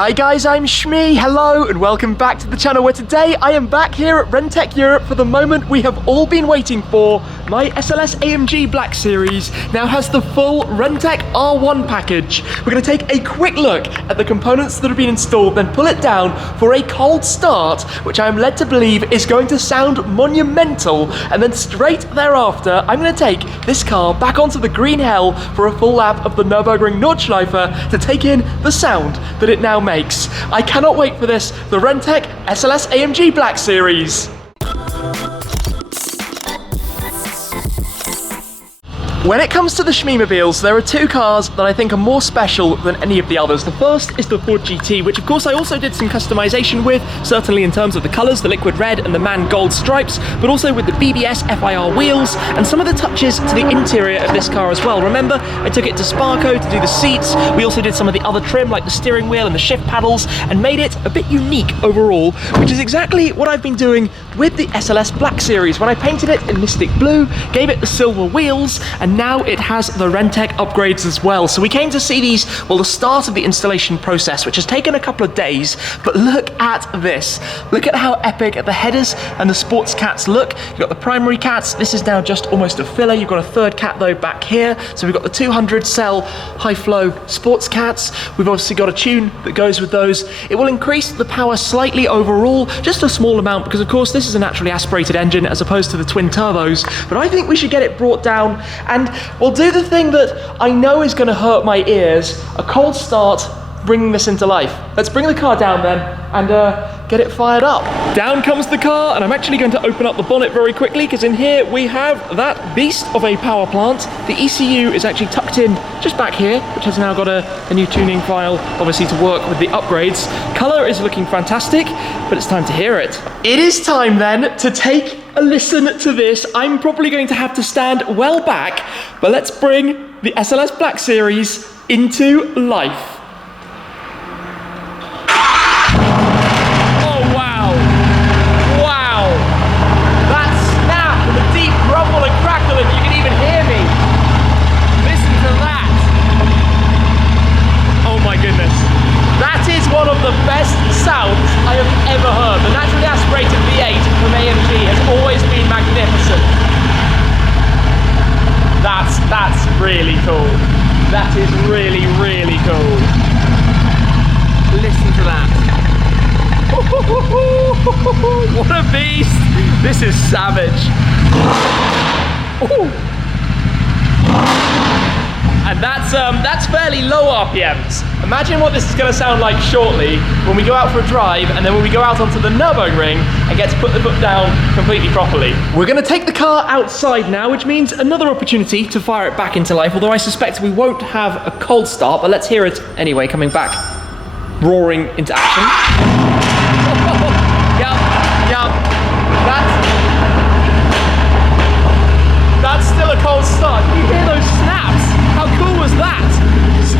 Hi guys, I'm Shmee, hello and welcome back to the channel where today I am back here at RENNtech Europe for the moment we have all been waiting for. My SLS AMG Black Series now has the full RENNtech R1 package. We're going to take a quick look at the components that have been installed, then pull it down for a cold start, which I am led to believe is going to sound monumental, and then straight thereafter I'm going to take this car back onto the green hell for a full lap of the Nürburgring Nordschleife to take in the sound that it now makes. I cannot wait for this, the RENNtech SLS AMG Black Series. When it comes to the Shmeemobiles, there are two cars that I think are more special than any of the others. The first is the Ford GT, which of course I also did some customization with, certainly in terms of the colors, the liquid red and the man gold stripes, but also with the BBS FIR wheels and some of the touches to the interior of this car as well. Remember, I took it to Sparco to do the seats. We also did some of the other trim like the steering wheel and the shift paddles and made it a bit unique overall, which is exactly what I've been doing with the SLS Black Series when I painted it in Mystic Blue, gave it the silver wheels, and now it has the RENNtech upgrades as well. So we came to see these, well, the start of the installation process, which has taken a couple of days, but look at this. Look at how epic the headers and the sports cats look. You've got the primary cats. This is now just almost a filler. You've got a third cat though back here. So we've got the 200 cell high flow sports cats. We've obviously got a tune that goes with those. It will increase the power slightly overall, just a small amount, because of course this is a naturally aspirated engine as opposed to the twin turbos, but I think we should get it brought down and we'll do the thing that I know is going to hurt my ears, a cold start bringing this into life. Let's bring the car down then and get it fired up. Down comes the car, and I'm actually going to open up the bonnet very quickly because in here we have that beast of a power plant. The ECU is actually tucked in just back here, which has now got a new tuning file, obviously to work with the upgrades. Color is looking fantastic, but it's time to hear it. It is time then to take a listen to this. I'm probably going to have to stand well back, but let's bring the SLS Black Series into life. One of the best sounds I have ever heard. The naturally aspirated V8 from AMG has always been magnificent. That's really cool. That is really, really cool. Listen to that. What a beast. This is savage. Ooh. And that's fairly low RPMs. Imagine what this is going to sound like shortly when we go out for a drive and then when we go out onto the Nürburgring and get to put the foot down completely properly. We're going to take the car outside now, which means another opportunity to fire it back into life, although I suspect we won't have a cold start, but let's hear it anyway coming back, roaring into action. Yep. That's still a cold start. Can you hear those snaps? How cool was that?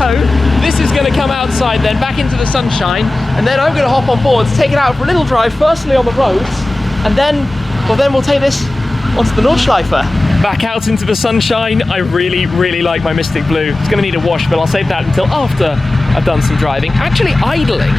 So this is going to come outside then, back into the sunshine, and then I'm going to hop on board to take it out for a little drive, firstly on the roads, and then we'll take this onto the Nordschleife. Back out into the sunshine. I really, really like my Mystic Blue. It's going to need a wash, but I'll save that until after I've done some driving. Actually idling,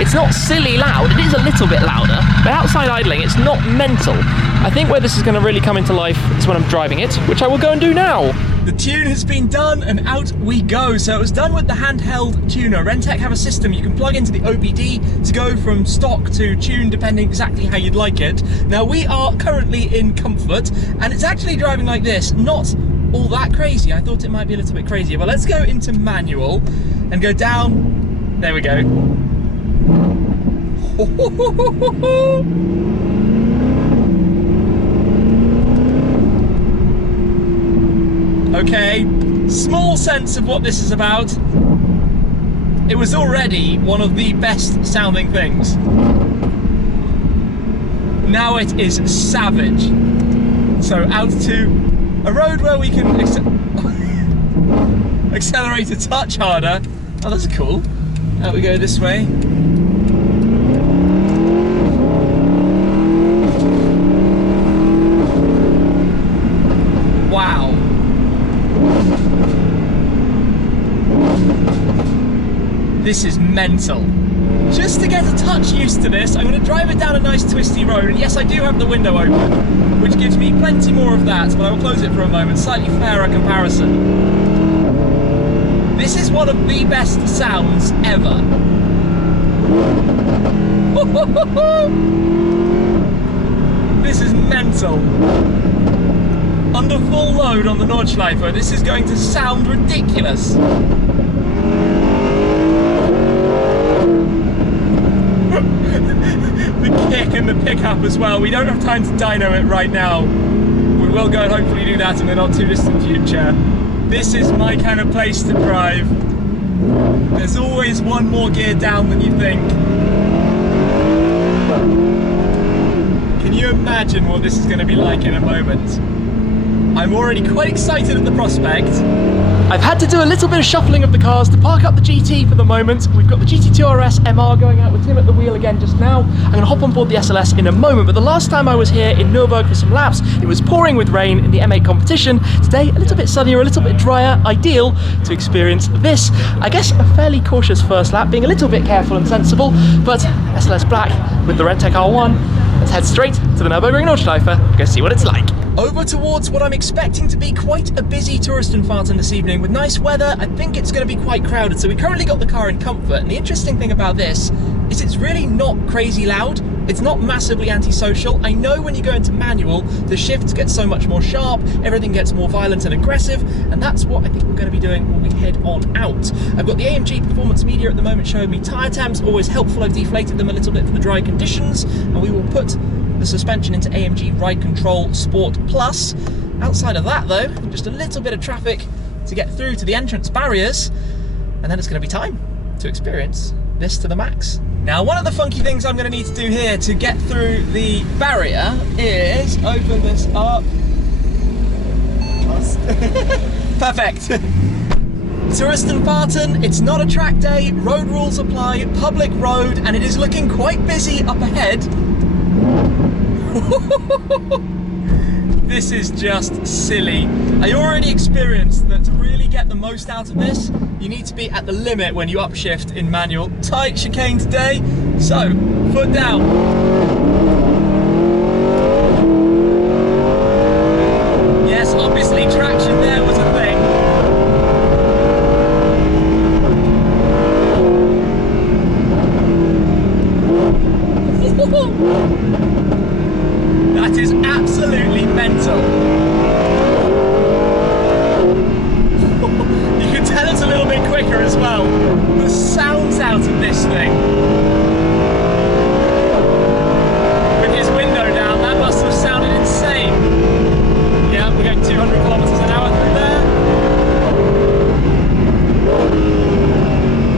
it's not silly loud. It is a little bit louder, but outside idling, it's not mental. I think where this is going to really come into life is when I'm driving it, which I will go and do now. The tune has been done and out we go. So it was done with the handheld tuner. RENNtech have a system you can plug into the OBD to go from stock to tune depending exactly how you'd like it. Now we are currently in comfort and it's actually driving like this, not all that crazy. I thought it might be a little bit crazier, but let's go into manual and go down. There we go. Okay, small sense of what this is about. It was already one of the best sounding things. Now it is savage. So out to a road where we can accelerate a touch harder. Oh, that's cool. Out we go this way. Wow. This is mental. Just to get a touch used to this, I'm going to drive it down a nice twisty road, and yes, I do have the window open, which gives me plenty more of that, but I will close it for a moment, slightly fairer comparison. This is one of the best sounds ever. This is mental. Under full load on the Nordschleife, this is going to sound ridiculous. The kick and the pickup as well. We don't have time to dyno it right now. We will go and hopefully do that in the not too distant future. This is my kind of place to drive. There's always one more gear down than you think. Can you imagine what this is going to be like in a moment? I'm already quite excited at the prospect. I've had to do a little bit of shuffling of the cars to park up the GT for the moment. We've got the GT2 RS MR going out with Tim at the wheel again just now. I'm going to hop on board the SLS in a moment, but the last time I was here in Nürburgring for some laps, it was pouring with rain in the M8 competition. Today, a little bit sunnier, a little bit drier, ideal to experience this. I guess a fairly cautious first lap, being a little bit careful and sensible, but SLS Black with the RENNtech R1. Let's head straight to the Nürburgring Nordschleife, go see what it's like. Over towards what I'm expecting to be quite a busy Touristenfahrten this evening. With nice weather, I think it's going to be quite crowded, so we currently got the car in comfort, and the interesting thing about this is it's really not crazy loud. It's not massively antisocial. I know when you go into manual, the shifts get so much more sharp, everything gets more violent and aggressive, and that's what I think we're going to be doing when we head on out. I've got the AMG performance media at the moment showing me tyre temps, always helpful. I've deflated them a little bit for the dry conditions, and we will put the suspension into AMG Ride Control Sport Plus. Outside of that though, just a little bit of traffic to get through to the entrance barriers, and then it's going to be time to experience this to the max. Now, one of the funky things I'm going to need to do here to get through the barrier is open this up. Perfect. Touristenfahrten, it's not a track day, road rules apply, public road, and it is looking quite busy up ahead. This is just silly. I already experienced that to really get the most out of this, you need to be at the limit when you upshift in manual. Tight chicane today, so foot down. Yes, obviously traction there was a thing. That is absolutely mental. You can tell it's a little bit quicker as well. The sounds out of this thing. With his window down, that must have sounded insane. Yeah, we're going 200 kilometers an hour through there.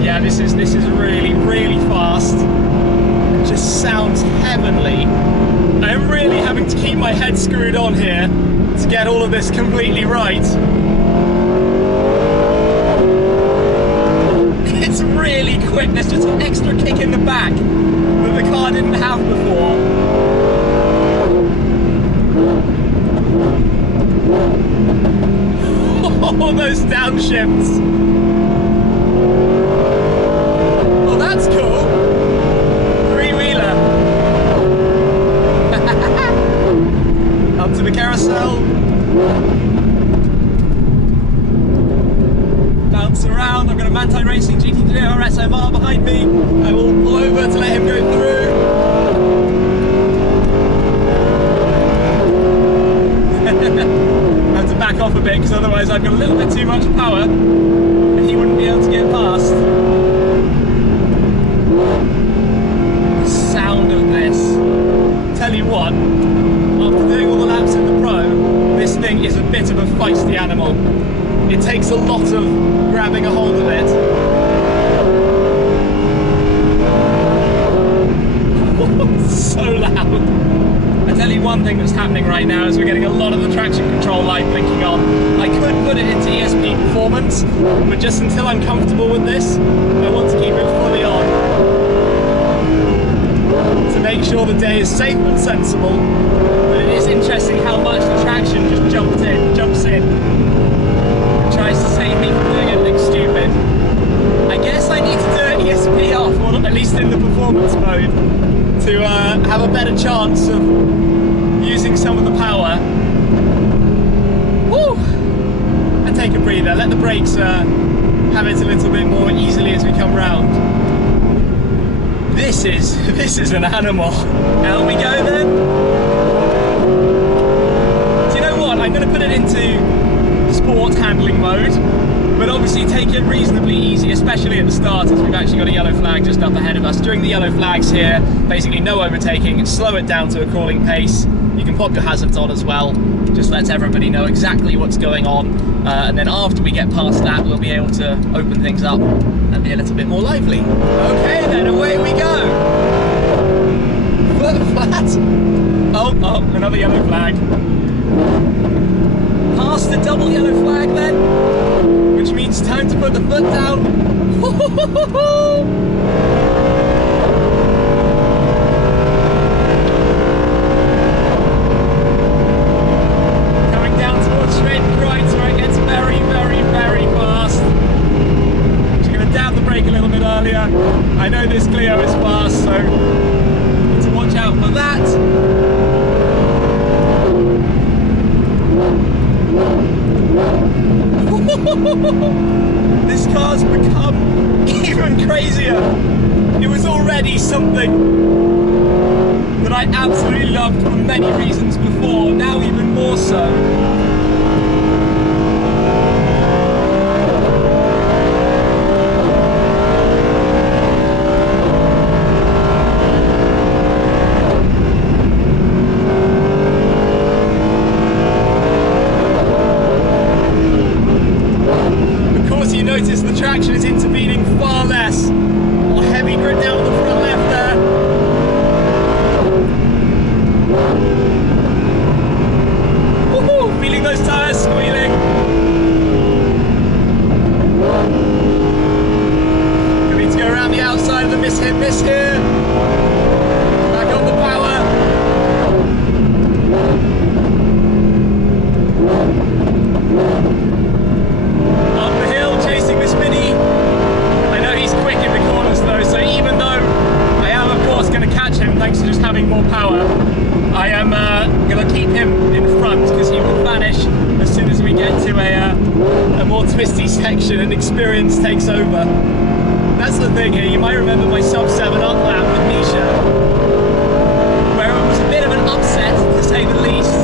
Yeah, this is really, really fast. It just sounds heavenly. I am really having to keep my head screwed on here to get all of this completely right. It's really quick. There's just an extra kick in the back that the car didn't have before. Oh, those downshifts. Oh, that's cool. Up to the carousel. Bounce around. I've got a Manti Racing GT3 RS MR behind me. I will pull over to let him go through. I have to back off a bit because otherwise I've got a little bit too much power and he wouldn't be able to get past. The sound of this. Tell you what, after doing all the laps in the Pro, this thing is a bit of a feisty animal. It takes a lot of grabbing a hold of it. So loud. I tell you one thing that's happening right now is we're getting a lot of the traction control light blinking on. I could put it into ESP Performance, but just until I'm comfortable with this, I want to keep it fully on. To make sure the day is safe and sensible, but it is interesting how much the traction just jumps in. It tries to save me from doing anything stupid. I guess I need to do ESP off, or at least in the performance mode, to have a better chance of using some of the power. Woo! And take a breather, let the brakes have it a little bit more easily as we come round. This is an animal. Out we go then. Do you know what? I'm going to put it into sport handling mode, but obviously take it reasonably easy, especially at the start, as we've actually got a yellow flag just up ahead of us. During the yellow flags here, basically no overtaking, slow it down to a crawling pace. You can pop your hazards on as well, just lets everybody know exactly what's going on, and then after we get past that, we'll be able to open things up and be a little bit more lively. Okay then, away we go! Foot flat! Oh, another yellow flag. Past the double yellow flag then, which means time to put the foot down. Coming down towards straight and right where it gets very, very, very fast. Just going to dab the brake a little bit earlier. I know this Clio is fast, so need to watch out for that. This car's become even crazier. It was already something that I absolutely loved for many reasons before, now even more so. Notice the traction is intervening far less. More heavy grip down the front left there. Woohoo! Feeling those tyres squealing. We need to go around the outside of the miss here. Back on the power. Chasing this Mini. I know he's quick in the corners though, so even though I am of course going to catch him thanks to just having more power, I am going to keep him in front because he will vanish as soon as we get to a more twisty section and experience takes over. That's the thing here, you might remember my sub-7 up lap with Misha, where it was a bit of an upset to say the least.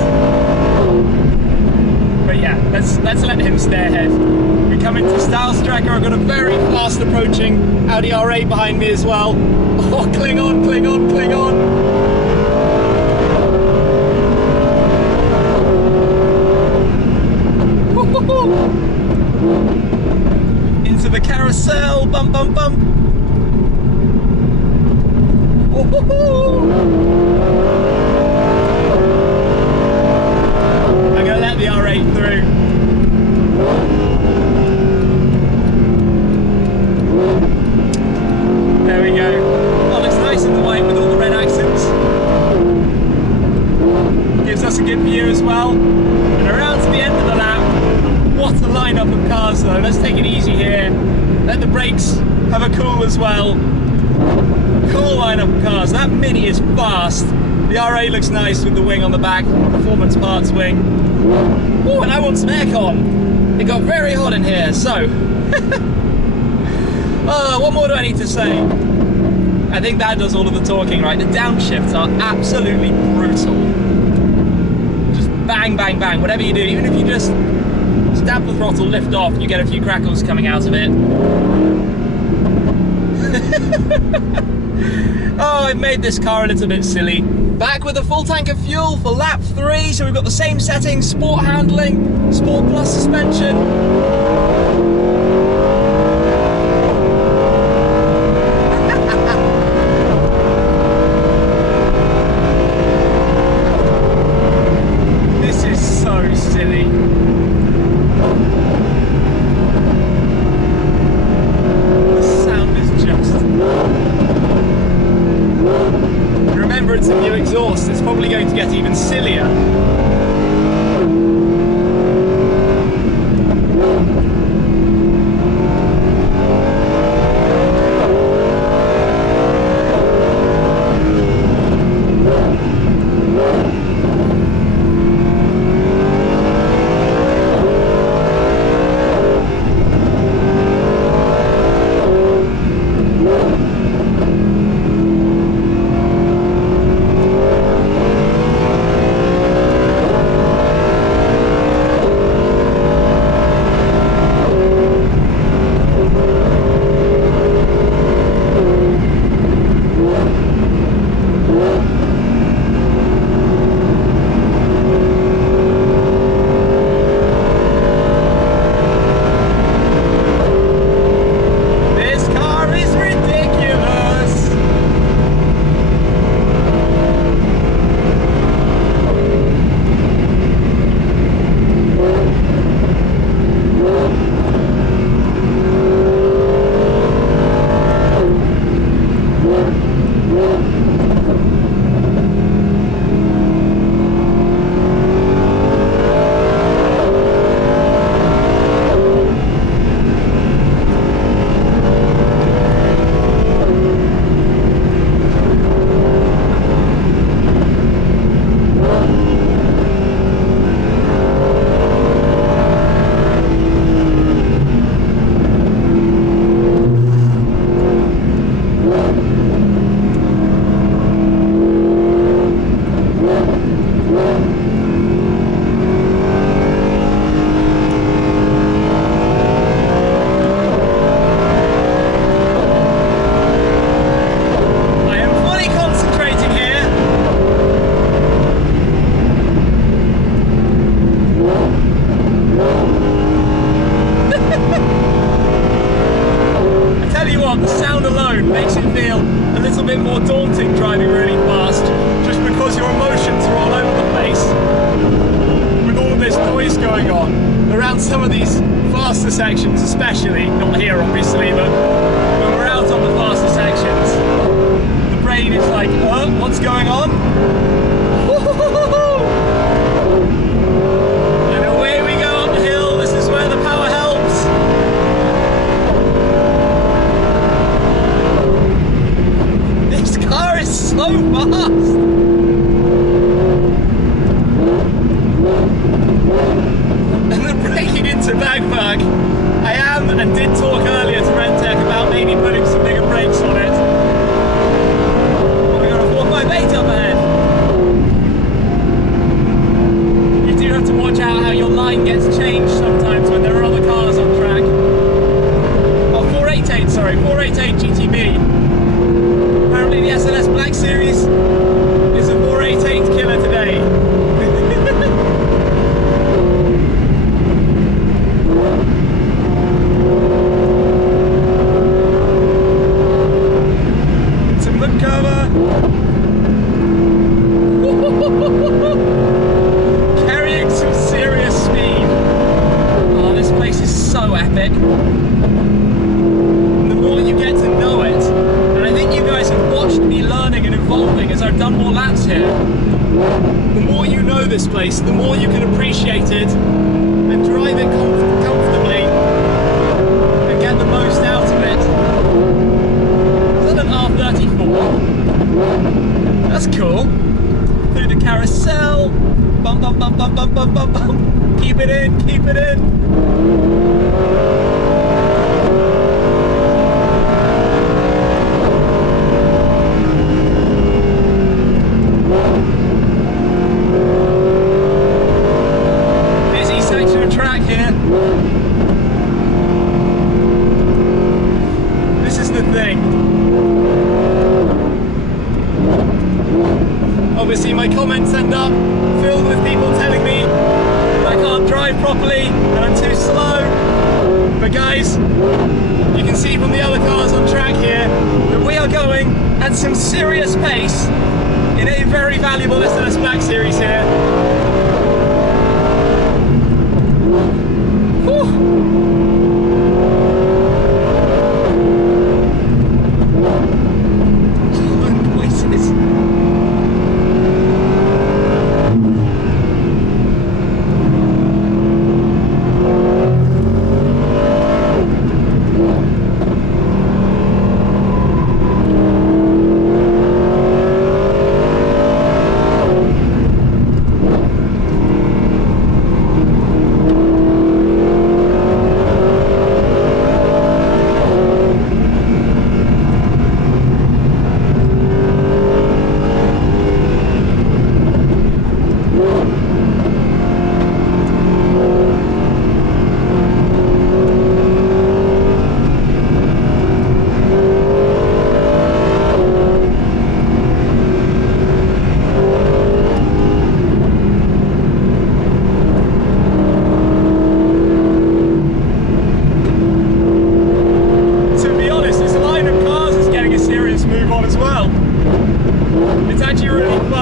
But yeah, let's let him stay ahead. We come into Styles Tracker, I've got a very fast approaching Audi R8 behind me as well. Oh, cling on, cling on, cling on. Into the carousel, bump, bump, bump. I'm going to let the R8 through. There we go. Oh, looks nice in the white with all the red accents. Gives us a good view as well. And around to the end of the lap. What a lineup of cars though. Let's take it easy here. Let the brakes have a cool as well. Cool lineup of cars. That Mini is fast. The R8 looks nice with the wing on the back. Performance parts wing. Oh, and I want some aircon. It got very hot in here, so. Oh, what more do I need to say? I think that does all of the talking, right? The downshifts are absolutely brutal. Just bang, bang, bang. Whatever you do, even if you just stamp the throttle, lift off, you get a few crackles coming out of it. Oh, I've made this car a little bit silly. Back with a full tank of fuel for lap 3, so we've got the same settings, sport handling, sport plus suspension. This is so silly. The sound is just... Remember, it's a new exhaust, it's probably going to get even sillier. little bit more daunting driving really fast, just because your emotions are all over the place with all of this noise going on around some of these faster sections, especially, not here obviously, but when we're out on the faster sections, the brain is like, what's going on? And away we go up the hill. This is where the power helps. This car is so fast. And the braking into Bagberg, I am and did talk earlier to RENNtech about maybe putting some bigger brakes on it. We've got a 458 up ahead. You do have to watch out how your line gets changed sometimes when there are other cars on track. Oh, 488, sorry, 488 GTB. Apparently the SLS Black Series is a 488 killer today. Carrying some serious speed. Oh, this place is so epic. And the more you get to know it, and I think you guys have watched me learning and evolving as I've done more laps here, the more you know this place, the more you can appreciate it and drive it comfortably and get the most out of it. Is that an R34? That's cool. Through the carousel. Bum bum bum bum bum bum bum bum. Keep it in, keep it in. Busy section of track here. This is the thing. Obviously my comments end up filled with people telling me that I can't drive properly and I'm too slow. But guys, you can see from the other cars on track here that we are going at some serious pace in a very valuable SLS Black Series here. Whew. Noises.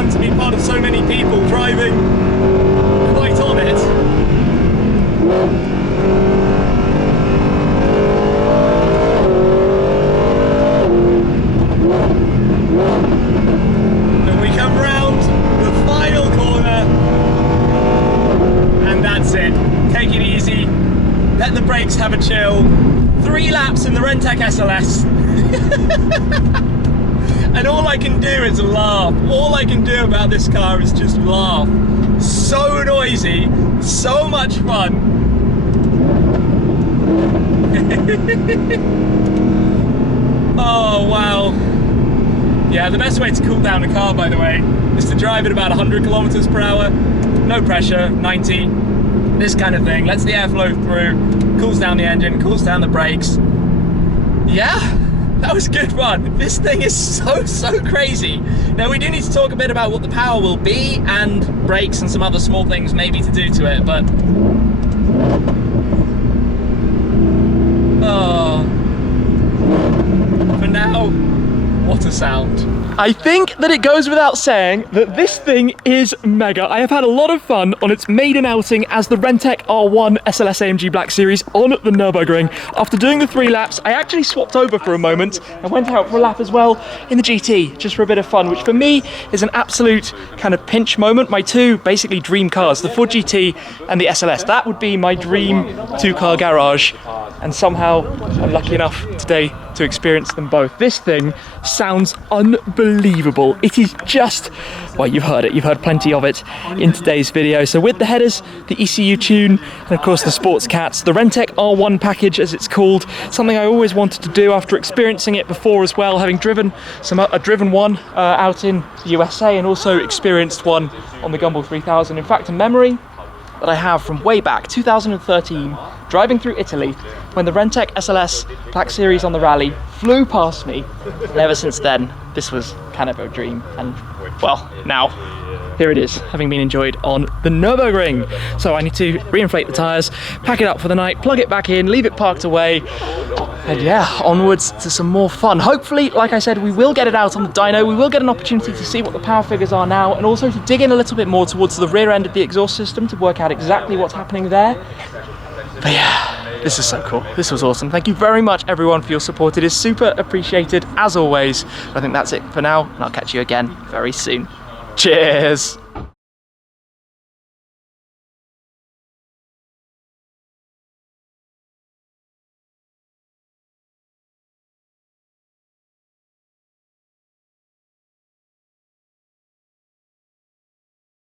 To be part of so many people driving quite on it. And we come round the final corner and that's it. Take it easy, let the brakes have a chill. 3 laps in the RENNtech SLS. And all I can do is laugh. All I can do about this car is just laugh. So noisy, so much fun. Oh, wow. Yeah, the best way to cool down a car, by the way, is to drive at about 100 kilometers per hour. No pressure, 90. This kind of thing. Lets the airflow through, cools down the engine, cools down the brakes. Yeah. That was good fun. This thing is so crazy. Now we do need to talk a bit about what the power will be and brakes and some other small things maybe to do to it, but for now What a sound. I think that it goes without saying that this thing is mega. I have had a lot of fun on its maiden outing as the RENNtech R1 SLS AMG Black Series on the Nürburgring. After doing the 3 laps, I actually swapped over for a moment and went out for a lap as well in the GT, just for a bit of fun, which for me is an absolute kind of pinch moment. My two basically dream cars, the Ford GT and the SLS. That would be my dream 2-car garage, and somehow I'm lucky enough today to experience them both. This thing sounds unbelievable. It is just, well, you've heard it, you've heard plenty of it in today's video. So with the headers, the ECU tune, and of course the sports cats, the RENNtech R1 package as it's called, something I always wanted to do after experiencing it before as well, having driven one out in the USA and also experienced one on the Gumball 3000. In fact, a memory that I have from way back 2013, driving through Italy when the RENNtech SLS Black Series on the rally flew past me, and ever since then this was kind of a dream, and well, now here it is, having been enjoyed on the Nürburgring. So I need to reinflate the tyres, pack it up for the night, plug it back in, leave it parked away, and yeah, onwards to some more fun. Hopefully, like I said, we will get it out on the dyno, we will get an opportunity to see what the power figures are now, and also to dig in a little bit more towards the rear end of the exhaust system to work out exactly what's happening there. But yeah, this is so cool. This was awesome. Thank you very much, everyone, for your support. It is super appreciated, as always. I think that's it for now, and I'll catch you again very soon. Cheers!